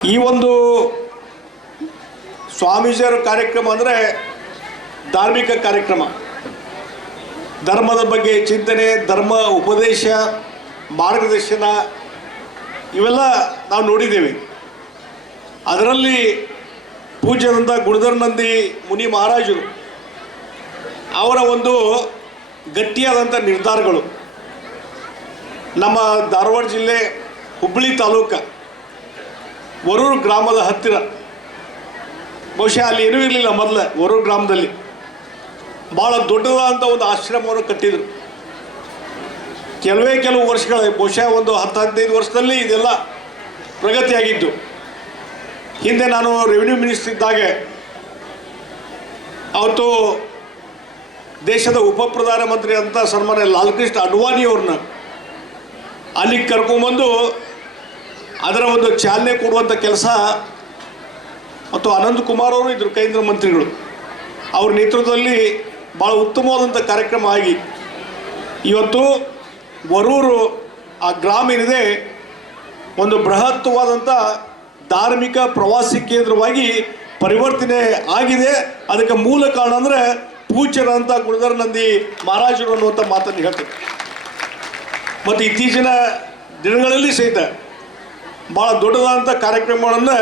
ಈ ಒಂದು ಸ್ವಾಮೀಜಿಯವರ ಕಾರ್ಯಕ್ರಮ ಅಂದರೆ ಧಾರ್ಮಿಕ ಕಾರ್ಯಕ್ರಮ, ಧರ್ಮದ ಬಗ್ಗೆ ಚಿಂತನೆ, ಧರ್ಮ ಉಪದೇಶ, ಮಾರ್ಗದರ್ಶನ ಇವೆಲ್ಲ ನಾವು ನೋಡಿದ್ದೇವೆ. ಅದರಲ್ಲಿ ಪೂಜ್ಯರಂಥ ಗುಣಧರ್ನಂದಿ ಮುನಿ ಮಹಾರಾಜರು ಅವರ ಒಂದು ಗಟ್ಟಿಯಾದಂಥ ನಿರ್ಧಾರಗಳು ನಮ್ಮ ಧಾರವಾಡ ಜಿಲ್ಲೆ ಹುಬ್ಬಳ್ಳಿ ತಾಲೂಕು ವರೂರು ಗ್ರಾಮದ ಹತ್ತಿರ, ಬಹುಶಃ ಅಲ್ಲಿ ಏನೂ ಇರಲಿಲ್ಲ ಮೊದಲು. ವರೂರು ಗ್ರಾಮದಲ್ಲಿ ಭಾಳ ದೊಡ್ಡದಾದಂಥ ಒಂದು ಆಶ್ರಮವನ್ನು ಕಟ್ಟಿದರು. ಕೆಲವು ವರ್ಷಗಳ, ಬಹುಶಃ ಒಂದು 10-15 ವರ್ಷದಲ್ಲಿ ಇದೆಲ್ಲ ಪ್ರಗತಿಯಾಗಿದ್ದು. ಹಿಂದೆ ನಾನು ರೆವಿನ್ಯೂ ಮಿನಿಸ್ಟರ್ ಇದ್ದಾಗ ಅವತ್ತು ದೇಶದ ಉಪ ಪ್ರಧಾನಮಂತ್ರಿ ಅಂತ ಸನ್ಮಾನ್ಯ ಲಾಲ್ ಕೃಷ್ಣ ಅಡ್ವಾಣಿಯವ್ರನ್ನ ಅಲ್ಲಿಗೆ ಕರ್ಕೊಂಬಂದು ಅದರ ಒಂದು ಚಾಲನೆ ಕೊಡುವಂಥ ಕೆಲಸ, ಮತ್ತು ಅನಂತ್ ಕುಮಾರ್ ಅವರು ಇದ್ದರು ಕೇಂದ್ರ ಮಂತ್ರಿಗಳು, ಅವ್ರ ನೇತೃತ್ವದಲ್ಲಿ ಭಾಳ ಉತ್ತಮವಾದಂಥ ಕಾರ್ಯಕ್ರಮ ಆಗಿ ಇವತ್ತು ವರೂರು ಆ ಗ್ರಾಮ ಏನಿದೆ ಒಂದು ಬೃಹತ್ವಾದಂಥ ಧಾರ್ಮಿಕ ಪ್ರವಾಸಿ ಕೇಂದ್ರವಾಗಿ ಪರಿವರ್ತನೆ ಆಗಿದೆ. ಅದಕ್ಕೆ ಮೂಲ ಕಾರಣ ಅಂದರೆ ಪೂಜ್ಯರಂಥ ಗುಣಧರ್ನಂದಿ ಮಹಾರಾಜರು ಅನ್ನುವಂಥ ಮಾತನ್ನು ಹೇಳ್ತಾರೆ. ಮತ್ತು ಇತ್ತೀಚಿನ ದಿನಗಳಲ್ಲಿ ಸಹಿತ ಭಾಳ ದೊಡ್ಡದಾದಂಥ ಕಾರ್ಯಕ್ರಮಗಳನ್ನು